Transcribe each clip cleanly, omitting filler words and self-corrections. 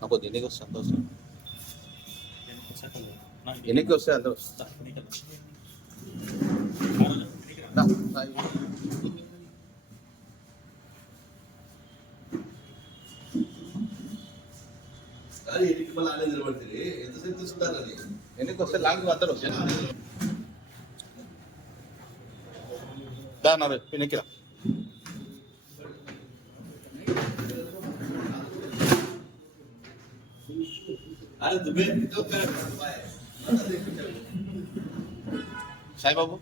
నాకు ఎన్నికి వస్తే అంత వస్తుంది, ఎన్నికి వస్తే అంత వస్తుంది. ఎన్నికి వస్తే లాంగ్ అందరు వస్తుంది. దాన్నారు ఎన్నికిరా సాయిబాబు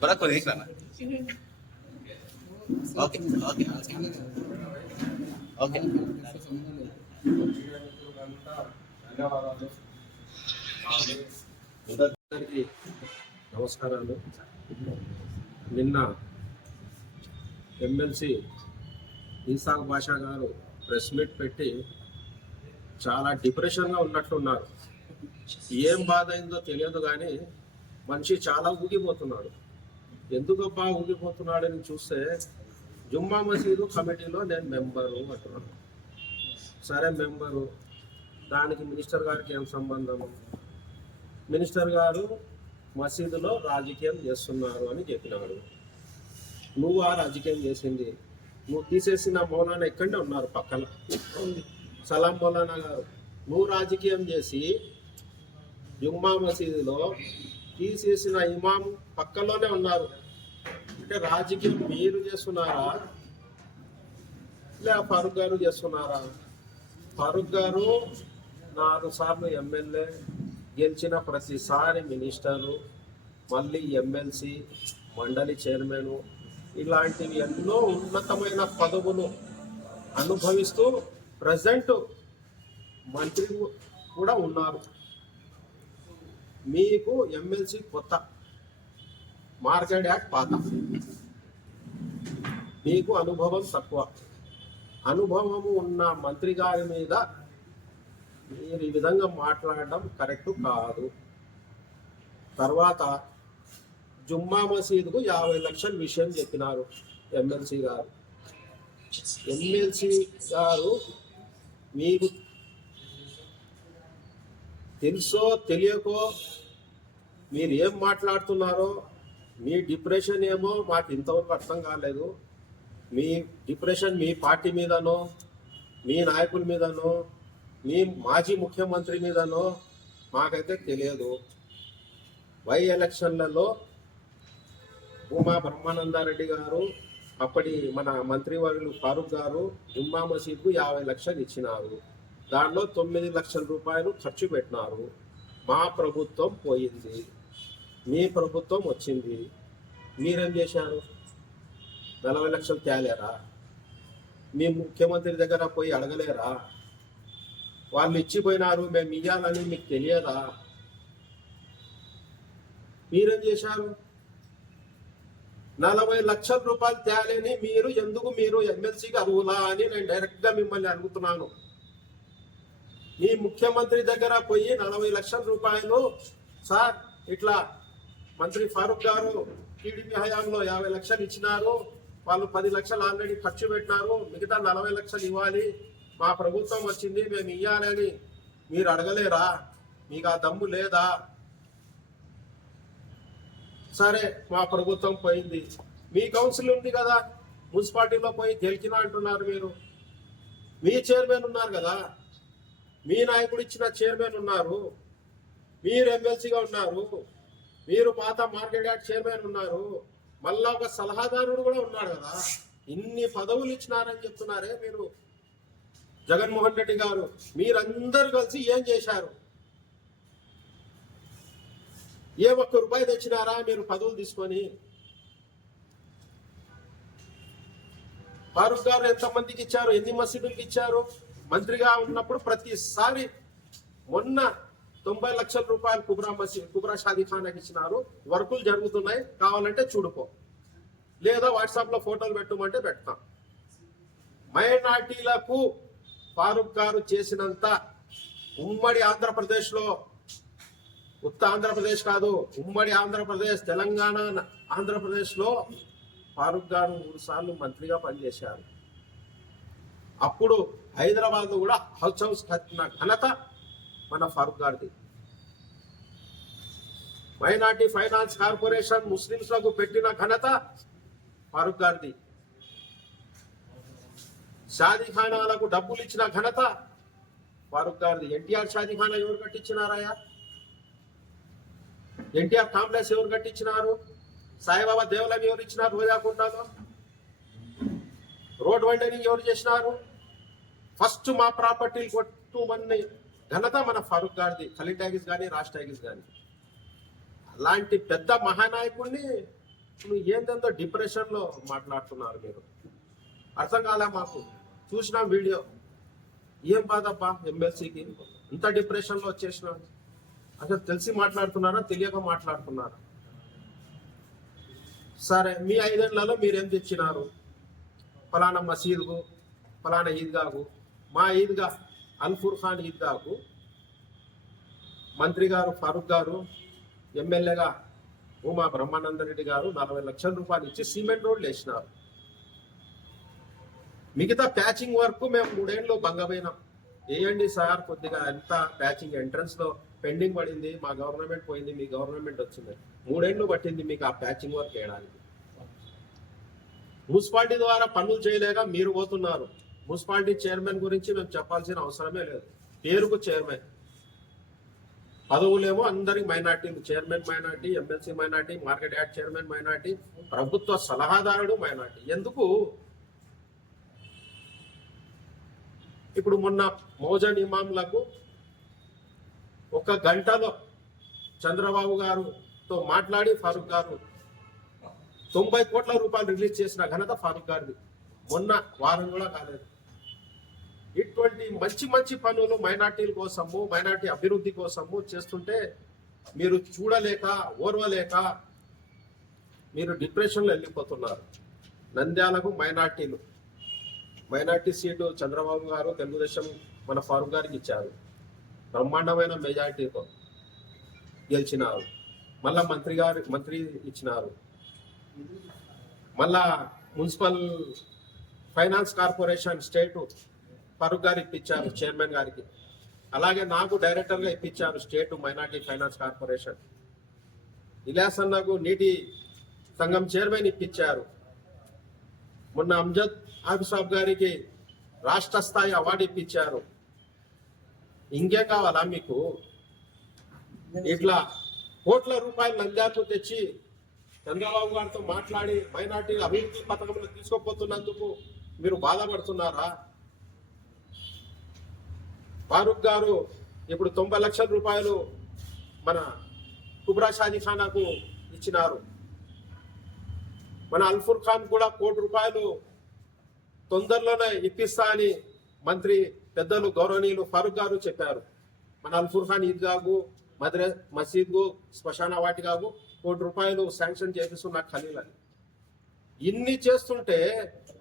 బరా కొన్ని ఎక్కరా. ఓకే ఓకే ఓకే నమస్కారాలు. నిన్న ఎమ్మెల్సీ ఇసాక్ బాషా గారు ప్రెస్ మీట్ పెట్టి చాలా డిప్రెషన్గా ఉన్నట్లున్నారు. ఏం బాధ అయిందో తెలియదు కానీ మనిషి చాలా ఊగిపోతున్నాడు. ఎందుకబ్బా ఊగిపోతున్నాడని చూస్తే జుమ్మా మసీదు కమిటీలో నేను మెంబరు అంటున్నాను. సరే మెంబరు, దానికి మినిస్టర్ గారికి ఏం సంబంధం? మినిస్టర్ గారు మసీదులో రాజకీయం చేస్తున్నారు అని చెప్పినాడు. నువ్వు ఆ రాజకీయం చేసింది, నువ్వు తీసేసిన మౌలానా ఎక్కడే ఉన్నారు పక్కన, సలాం మౌలానా గారు. నువ్వు రాజకీయం చేసి జుమ్మా మసీదులో తీసేసిన ఇమాం పక్కలోనే ఉన్నారు. అంటే రాజకీయం మీరు చేస్తున్నారా లే ఫారూక్ గారు చేస్తున్నారా? ఫారూక్ గారు 4 సార్లు ఎమ్మెల్యే, గెలిచిన ప్రతిసారి మినిస్టరు, మళ్ళీ ఎమ్మెల్సీ, మండలి చైర్మన్, ఇలాంటివి ఎన్నో ఉన్నతమైన పదవులు అనుభవిస్తూ ప్రజెంట్ మంత్రి కూడా ఉన్నారు. మీకు ఎమ్మెల్సీ కొత్త, మార్కెట్ యాక్ట్ పాత, మీకు అనుభవం తక్కువ. అనుభవము ఉన్న మంత్రి గారి మీద మీరు ఈ విధంగా మాట్లాడడం కరెక్ట్ కాదు. తర్వాత జుమ్మా మసీదుకు 50 లక్షల విషయం చెప్పినారు ఎమ్మెల్సీ గారు. ఎమ్మెల్సీ గారు మీకు తెలుసో తెలియకో మీరు ఏం మాట్లాడుతున్నారో, మీ డిప్రెషన్ ఏమో మాకు ఇంతవరకు అర్థం కాలేదు. మీ డిప్రెషన్ మీ పార్టీ మీదనో, మీ నాయకుల మీదనో, మీ మాజీ ముఖ్యమంత్రి మీదనో మాకైతే తెలియదు. ఎలక్షన్లలో భూమా బ్రహ్మానందారెడ్డి గారు, అప్పటి మన మంత్రివర్యులు ఫారూక్ గారు జుమ్మా మసీద్కు 50 లక్షలు ఇచ్చినారు. దాంట్లో 9 లక్షల రూపాయలు ఖర్చు పెట్టినారు. మా ప్రభుత్వం పోయింది, మీ ప్రభుత్వం వచ్చింది. మీరేం చేశారు? 40 లక్షలు తేలేరా? మీ ముఖ్యమంత్రి దగ్గర పోయి అడగలేరా? వాళ్ళు ఇచ్చిపోయినారు, మేము ఇయ్యాలని మీకు తెలియదా? మీరేం చేశారు? 40 లక్షల రూపాయలు తేలేని మీరు ఎందుకు మీరు ఎమ్మెల్సీకి అర్హులా అని నేను డైరెక్ట్గా మిమ్మల్ని అడుగుతున్నాను. మీ ముఖ్యమంత్రి దగ్గర పోయి 40 లక్షల రూపాయలు, సార్ ఇట్లా మంత్రి ఫారూక్ గారు టీడీపీ హయాంలో 50 లక్షలు ఇచ్చినారు, వాళ్ళు 10 లక్షలు ఆల్రెడీ ఖర్చు పెట్టినారు, మిగతా 40 లక్షలు ఇవ్వాలి, మా ప్రభుత్వం వచ్చింది మేము ఇవ్వాలని మీరు అడగలేరా? మీకు ఆ దమ్ము లేదా? సరే మా ప్రభుత్వం పోయింది, మీ కౌన్సిల్ ఉంది కదా, మున్సిపాలిటీలో పోయి గెలిచినా అంటున్నారు మీరు. మీ చైర్మన్ ఉన్నారు కదా, మీ నాయకుడు ఇచ్చిన చైర్మన్ ఉన్నారు, మీరు ఎమ్మెల్సీగా ఉన్నారు, మీరు పాత మార్కెట్ యార్డ్ చైర్మన్ ఉన్నారు, మళ్ళా ఒక సలహాదారుడు కూడా ఉన్నాడు కదా. ఇన్ని పదవులు ఇచ్చినారని చెప్తున్నారే మీరు. జగన్మోహన్ రెడ్డి గారు మీరందరూ కలిసి ఏం చేశారు? ఏ ఒక్క రూపాయి తెచ్చినారా మీరు పదవులు తీసుకొని? ఫారూక్ గారు ఎంతమందికి ఇచ్చారు? ఎన్ని మసీదులకు ఇచ్చారు? మంత్రిగా ఉన్నప్పుడు ప్రతిసారి, మొన్న 90 లక్షల రూపాయలు కుబ్రా షాదీఖానాకి ఇచ్చినారు. వర్కులు జరుగుతున్నాయి, కావాలంటే చూడుకో, లేదా వాట్సాప్లో ఫోటోలు పెట్టమంటే పెడతాం. మైనార్టీలకు ఫారూక్ గారు చేసినంత ఉమ్మడి ఆంధ్రప్రదేశ్లో, ఉత్త ఆంధ్రప్రదేశ్ కాదు, ఉమ్మడి ఆంధ్రప్రదేశ్, తెలంగాణ, ఆంధ్రప్రదేశ్లో ఫారూక్ గారు 3 సార్లు మంత్రిగా పనిచేశారు. అప్పుడు హైదరాబాద్ కూడా హౌస్ కట్టిన ఘనత మన ఫారూక్ గారిది. మైనార్టీ ఫైనాన్స్ కార్పొరేషన్ ముస్లింస్ లకు పెట్టిన ఘనత ఫారూక్ గారిది. షాదీఖానాలకు డబ్బులు ఇచ్చిన ఘనత ఫారూక్ గారిది. ఎన్టీఆర్ షాదీఖానా ఎవరు కట్టించినారాయా? ఎన్టీఆర్ కాంప్లెక్స్ ఎవరు కట్టించినారు? సాయిబాబా దేవాలయం ఎవరు ఇచ్చినారు? రోజాకుంటాలో రోడ్ వైండరింగ్ ఎవరు చేసినారు? ఫస్ట్ మా ప్రాపర్టీలు కొట్టుమని ఘనత మన ఫారూక్ గారిది. ఖలీల్ టాకీస్ కానీ రాజ్ టాకీస్ కానీ. అలాంటి పెద్ద మహానాయకుడిని నువ్వు ఏంటంతో డిప్రెషన్లో మాట్లాడుతున్నారు మీరు. అర్థం కాలే మాకు. చూసినా వీడియో, ఏం బాధబ్బా ఎమ్మెల్సీకి ఇంత డిప్రెషన్లో వచ్చేసిన. అసలు తెలిసి మాట్లాడుతున్నారా తెలియక మాట్లాడుతున్నారా? సరే, మీ 5 ఏళ్లలో మీరేం తెచ్చినారు? ఫలానా మసీదుకు, ఫలానా ఈద్గాకు. మా ఈద్గా అల్ఫూర్ ఖాన్ ఈద్గాకు మంత్రి గారు ఫారూక్ గారు, ఎమ్మెల్యేగా ఉమా బ్రహ్మానందరెడ్డి గారు 40 లక్షల రూపాయలు ఇచ్చి సిమెంట్ రోడ్లు వేసినారు. మిగతా ప్యాచింగ్ వర్క్ మేము 3 ఏళ్ళు బంగపోయినాం. వేయండి సార్ కొద్దిగా, ఎంత ప్యాచింగ్ ఎంట్రన్స్ లో పెండింగ్ పడింది, మా గవర్నమెంట్ పోయింది, మీ గవర్నమెంట్ వచ్చింది. 3 ఏళ్ళు పట్టింది మీకు ఆ ప్యాచింగ్ వర్క్ వేయడానికి. మున్సిపాలిటీ ద్వారా పనులు చేయలేక మీరు పోతున్నారు. మున్సిపాలిటీ చైర్మన్ గురించి మేము చెప్పాల్సిన అవసరమే లేదు. పేరుకు చైర్మన్, పదవులేమో అందరికి మైనార్టీలు. Chairman minority, MLC minority, market yard chairman minority, ప్రభుత్వ సలహాదారుడు మైనార్టీ. ఎందుకు? ఇప్పుడు మొన్న మౌజన్ ఇమాంలకు 1 గంటలో చంద్రబాబు గారుతో మాట్లాడి ఫారూక్ గారు 90 కోట్ల రూపాయలు రిలీజ్ చేసిన ఘనత ఫారూక్ గారిది. మొన్న వారం కూడా కాలేదు. ఇటువంటి మంచి మంచి పనులు మైనార్టీల కోసము, మైనార్టీ అభివృద్ధి కోసము చేస్తుంటే మీరు చూడలేక, ఓర్వలేక మీరు డిప్రెషన్లో వెళ్ళిపోతున్నారు. నంద్యాలకు మైనార్టీ సీటు చంద్రబాబు గారు తెలుగుదేశం మన ఫారూక్ గారికి ఇచ్చారు. బ్రహ్మాండమైన మెజార్టీతో గెలిచినారు. మళ్ళా మంత్రి ఇచ్చినారు. మళ్ళా municipal finance corporation state Farooq గారికి ఇప్పించారు, చైర్మన్ గారికి. అలాగే నాకు డైరెక్టర్గా ఇప్పించారు state minority finance corporation. Ilyas అన్నకు నీటి సంఘం చైర్మన్ ఇప్పించారు. మొన్న అంజద్ ఆఫీసాబ్ గారికి రాష్ట్ర స్థాయి అవార్డు ఇప్పించారు. ఇంకేం కావాలా మీకు? ఇట్లా కోట్ల రూపాయలు నంద్యాలకు తెచ్చి చంద్రబాబు గారితో మాట్లాడి మైనార్టీ అభివృద్ధి పథకంలో తీసుకోపోతున్నందుకు మీరు బాధపడుతున్నారా? ఫారూక్ గారు ఇప్పుడు 90 లక్షల రూపాయలు మన కుబ్రా షాదీఖానాకు ఇచ్చినారు. మన అల్ఫూర్ ఖాన్ కూడా 1 కోటి రూపాయలు తొందరలోనే ఇప్పిస్తా అని మంత్రి పెద్దలు గౌరవనీయులు ఫారూక్ గారు చెప్పారు. మన అల్ఫూర్ ఖాన్ ఈద్గాకు, మసీద్కు, శ్మశాన వాటికాకు 1 కోటి రూపాయలు శాంక్షన్ చేపిస్తున్న ఖలీల్ అని. ఇన్ని చేస్తుంటే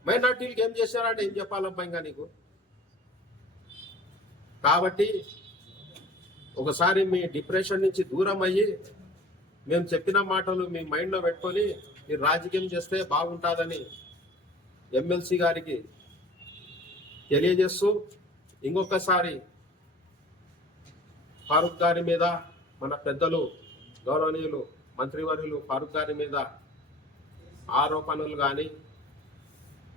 మైనార్టీలకు ఏం చేశారంటే ఏం చెప్పాలబ్బా ఇంకా నీకు? కాబట్టి ఒకసారి మీ డిప్రెషన్ నుంచి దూరం అయ్యి మేము చెప్పిన మాటలు మీ మైండ్లో పెట్టుకొని మీరు రాజకీయం చేస్తే బాగుంటుందని ఎమ్మెల్సీ గారికి తెలియజేస్తూ, ఇంకొకసారి ఫారూక్ గారి మీద, మన పెద్దలు గౌరవనీయులు మంత్రివర్యులు ఫారూక్ గారి మీద ఆరోపణలు కానీ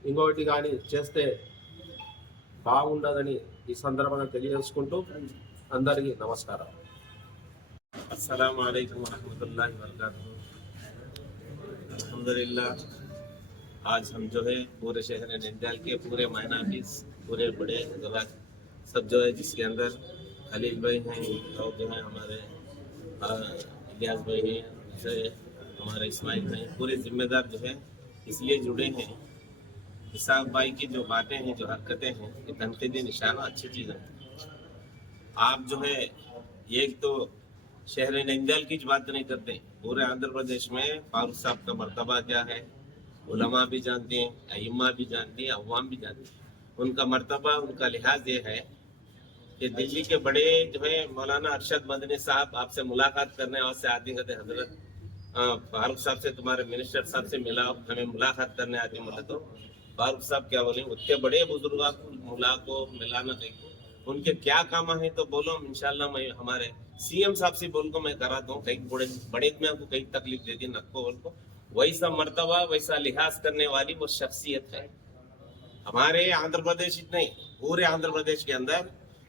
ఇంకొకటి కానీ చేస్తే బాగుండదని ఈ సందర్భంగా తెలియజేసుకుంటూ అందరికీ నమస్కారం. अस्सलामु अलैकुम वरहमतुल्लाहि वबरकातुहू। अल्हम्दुलिल्लाह आज हम जो है पूरे शहर नंद्याल के पूरे माइनॉरिटीज, पूरे बड़े सब जो है, जिसके अंदर खलील भाई हैं और जो है हमारे इलियास भाई हैं, जैसे हमारे इस्माइल भाई, पूरे जिम्मेदार जो है इसलिए जुड़े हैं। इसाक भाई की जो बातें हैं, जो हरकतें हैं, ये तनकीदी निशाना अच्छी चीज़ है। आप जो है एक तो शहर नंद्याल की बात नहीं करते, पूरे आंध्र प्रदेश में फारूक साहब का मर्तबा क्या है उलमा भी जानते हैं, अइम्मा भी जानती हैं, अवाम भी जानती हैं। उनका मर्तबा, उनका लिहाज ये है कि दिल्ली के बड़े जो है मौलाना अरशद मदनी साहब आपसे मुलाकात करने और से आती कहते हजरत फारूक साहब से, तुम्हारे मिनिस्टर साहब से मिला, हमें मुलाकात करने आती बोले तो फारूक साहब क्या बोले, उतने बड़े बुजुर्गों को मुला को मिलाना नहीं, उनके क्या काम है तो बोलो, इंशाल्लाह मैं हमारे सीएम साहब से बोल को मैं कराता हूँ, कहीं बड़े बड़े में आपको कहीं तकलीफ देती नक्को बोल को, वैसा मर्तबा वैसा लिहाज करने वाली वो शख्सियत है हमारे आंध्र प्रदेश ही नहीं, पूरे आंध्र प्रदेश के अंदर,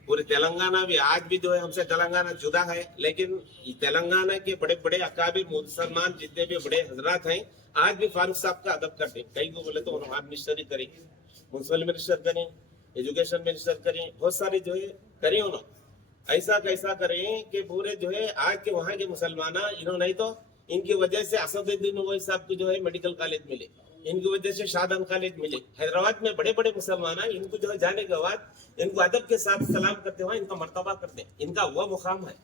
पूरे तेलंगाना भी, आज भी जो है हमसे तेलंगाना जुदा है, लेकिन तेलंगाना के बड़े बड़े अकाबिर मुसलमान जितने भी बड़े हजरात हैं आज भी फारूक साहब का अदब करते हैं। कई को बोले तो उन्होंने मिनिस्टर ही करें, म्यूनसिपल मिनिस्टर करें, एजुकेशन मिनिस्टर करें, बहुत सारे जो है करें उन्होंने। ऐसा कैसा करें कि पूरे जो है आज के वहां के मुसलमान, इन्होंने नहीं तो इनकी वजह से असदुद्दीन ओवैसी साहब को जो है मेडिकल कॉलेज मिले, इनकी वजह से शादान कॉलेज मिले, हैदराबाद में बड़े बड़े मुसलमान हैं, इनको जो है जाने के बाद इनको अदब के साथ सलाम करते हुए इनका मर्तबा करते हैं, इनका वो मुकाम है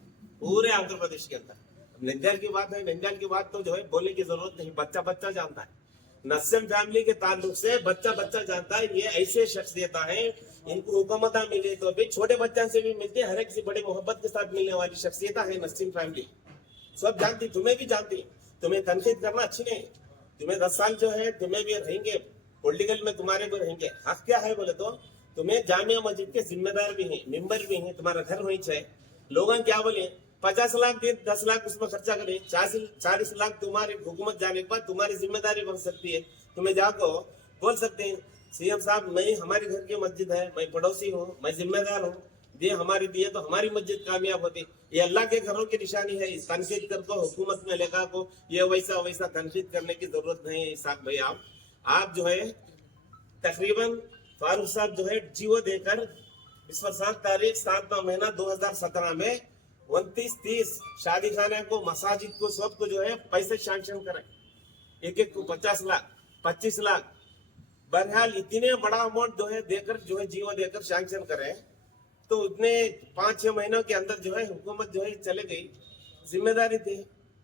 पूरे आंध्र प्रदेश के अंदर। नंदियाल की बात है, नंदियाल की बात तो जो है बोलने की जरूरत नहीं, बच्चा बच्चा जानता है, नस्यम फैमिली के ताल्लुक से बच्चा बच्चा जानता है। ये ऐसे शख्सियत हैं, इनको हुकूमत मिले तो भी छोटे बच्चों से भी मिलते, हर एक से बड़े मोहब्बत के साथ मिलने वाली शख्सियत है नस्यम फैमिली, सब जानती, तुम्हें भी जानती। तुम्हें तनकीद करना अच्छी नहीं, तुम्हें 10 साल जो है तुम्हें भी रहेंगे पॉलिटिकल में, तुम्हारे भी रहेंगे। हक क्या है बोले तो तुम्हें जामिया मस्जिद के जिम्मेदार भी हैं, मेंबर भी हैं, तुम्हारा घर वहीं है। लोग क्या बोले 50 लाख दे, 10 लाख उसमें खर्चा करें, 40 लाख तुम्हारी हुकूमत जाने के बाद तुम्हारी जिम्मेदारी बन सकती है। तुम्हें जाको बोल सकते हैं सीएम साहब, मैं हमारे घर की मस्जिद है, मैं पड़ोसी हूँ, मैं जिम्मेदार हूँ, दिए हमारी दिए तो हमारी मस्जिद कामयाब होती। ये अल्लाह के घरों की निशानी है। इस तनकीद कर को हुकूमत में लेगा को ये वैसा वैसा तनकीद करने की जरूरत नहीं है। इसाक भाई आप जो है तकरीबन फारूक साहब जो है जीवो देकर इस वर्षांत तारीख 7वां महीना 2017 में 29-30 शादी खाने को, मसाजिद को, सबको जो है पैसे सैंक्शन करें, एक एक को 50 लाख 25 लाख, बहरहाल इतने बड़ा अमाउंट जो है देकर जो है जीवो देकर सैंक्शन करें, तो उतने 5-6 महीनों के अंदर जो है हुकूमत जो है चले गई। जिम्मेदारी थी,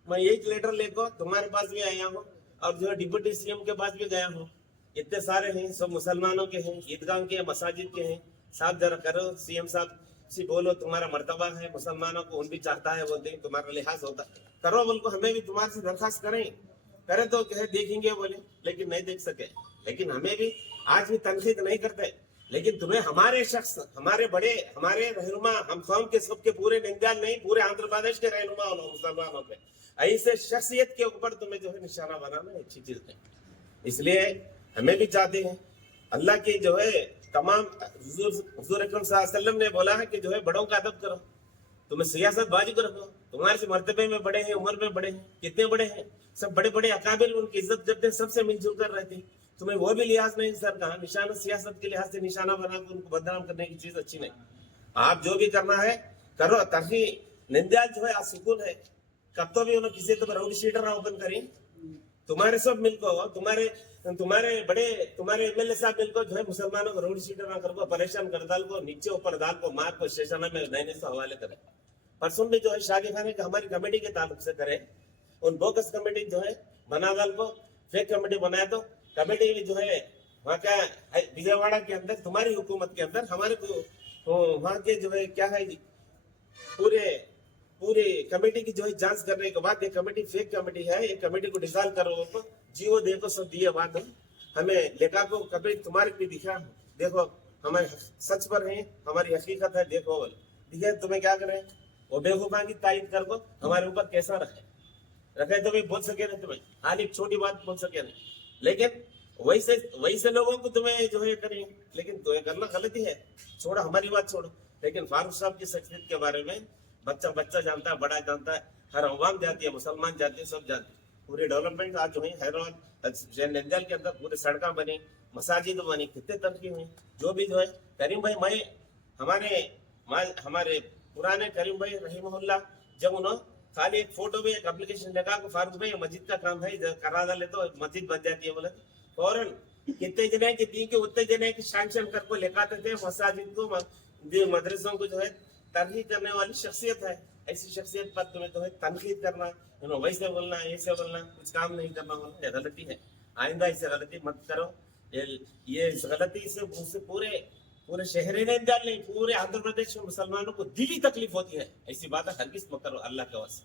मैं एक लेटर लेकर तुम्हारे पास भी आया हूँ और जो है डिप्टी सीएम के पास भी गया हूँ, इतने सारे हैं, सब मुसलमानों के हैं, ईदगाह के, मसाजिद के हैं, साहब जरा करो, सीएम साहब से बोलो तुम्हारा मर्तबा है, मुसलमानों को उन भी चाहता है, बोलते हैं तुम्हारा लिहाज होता करो, बोल को हमें भी तुम्हारे से दरखास्त करें तो कहे देखेंगे बोले, लेकिन नहीं देख सके। लेकिन हमें भी आज भी तनकीद नहीं करते, लेकिन तुम्हें हमारे शख्स, हमारे बड़े, हमारे रहनुमा, हम कौम के सबके पूरे नंदियाल नहीं पूरे आंध्र प्रदेश के रहनुमा हो मुसलमानों पे, ऐसे शख्सियत के ऊपर तुम्हें जो है निशाना बनाना अच्छी चीज है। इसलिए हमें भी चाहते हैं अल्लाह की जो है तमाम, हुजूर अकरम सल्लल्लाहु अलैहि वसल्लम ने बोला है कि जो है बड़ों का अदब करो, तुम्हें सियासत बाजी को रखो, तुम्हारे से मर्तबे में बड़े हैं, उम्र में बड़े हैं, कितने बड़े हैं, सब बड़े बड़े अकाबिर उनकी इज्जत करते, सबसे मिलजुल कर रहते, तुम्हें वो भी लिहाज नहीं सर, कहा निशाना सियासत के लिहाज से निशाना बनाकर उनको बदनाम करने की चीज अच्छी नहीं। आप जो भी करना है करो, ताकि नंदियाल जो है आज सुकून है। कब तो भी उन्होंने किसी तो राउडी शीटर ना ओपन करी, तुम्हारे सब मिलकर, तुम्हारे बड़े, तुम्हारे एमएलए साहब मिलकर जो है मुसलमानों को राउडी शीटर ना कर को, परेशान कर डाल को, नीचे ऊपर डाल को, मार को, स्टेशन में नए से हवाले करे। परसों भी जो है शादी खाने का हमारी कमेटी के ताल्लुक से करे, उन बोगस कमेटी जो है बना डाल को, फेक कमेटी बनाया तो कमेटी जो है वहाँ का विजयवाड़ा के अंदर, तुम्हारी हुकूमत के अंदर, हमारे को वहाँ के जो है क्या है पूरे कमेटी की जो है जांच करने के बाद ये कमेटी फेक कमेटी है, ये कमेटी को डिसॉल्व करो, जीवो देखो सब दिए बात हमें लेखा को कभी तुम्हारे भी दिखा, देखो हमारे सच पर है, हमारी हकीकत है, देखो दिखे तुम्हें क्या करें, वो बेवकूफा की तारीफ कर को हमारे ऊपर कैसा रखे तो भी बोल सके नहीं, तुम्हें हाल एक छोटी बात बोल सके नहीं, लेकिन वैसे लोगों को तुम्हें जो है करें, लेकिन तुम्हें करना गलती है, छोड़ो हमारी बात छोड़ो। लेकिन फारूक साहब की शख्सियत के बारे में बच्चा जानता है, बड़ा जानता है, हर अवाम जाती है, मुसलमान जाते हैं, सब जाते हैं। पूरी डेवलपमेंट आज जो है हैदराबाद नंदियाल के अंदर पूरे सड़क बनी, मसाजिद बनी, कितने तरक्की हुई, जो भी जो है करीम भाई, मैं हमारे पुराने करीम भाई रहीमहुल्लाह, जब उन्होंने खाली एक फोटो में एक एप्लीकेशन लगा को फारूक भाई मस्जिद का काम है करा डाले तो मस्जिद बन जाती है, बोले फौरन कितने जने की दी के उतने जने की सैंक्शन कर को लेकर थे, मसाजिद को, मदरसों को जो है तरक्की करने वाली शख्सियत है। ऐसी शख्सियत पर तुम्हें तो है तनकीद करना, वैसे बोलना, ऐसे बोलना, कुछ काम नहीं करना, बोलना गलती है। आइंदा इसे गलती मत करो। ये इस गलती से पूरे शहर नंदियाल नहीं, पूरे आंध्र प्रदेश में मुसलमानों को दिली तकलीफ होती है। ऐसी बात हरगिज़ मत करो अल्लाह के वास्ते।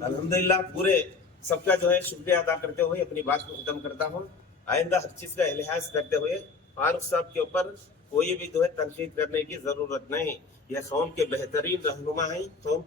अल्हम्दुलिल्लाह पूरे सबका जो है शुक्रिया अदा करते हुए अपनी बात को खत्म करता हूँ। आइंदा हर चीज का लिहाज करते हुए फारूक साहब के ऊपर कोई भी जो है तनकीद करने की जरूरत नहीं। यह कौम के बेहतरीन रहनुमा है। कौम